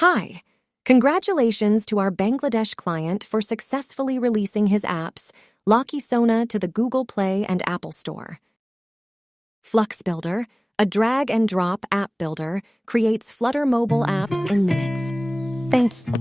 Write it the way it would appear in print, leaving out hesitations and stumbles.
Hi, congratulations to our Bangladesh client for successfully releasing his apps, LokkiSona, to the Google Play and Apple Store. Flux Builder, a drag-and-drop app builder, creates Flutter mobile apps in minutes. Thank you.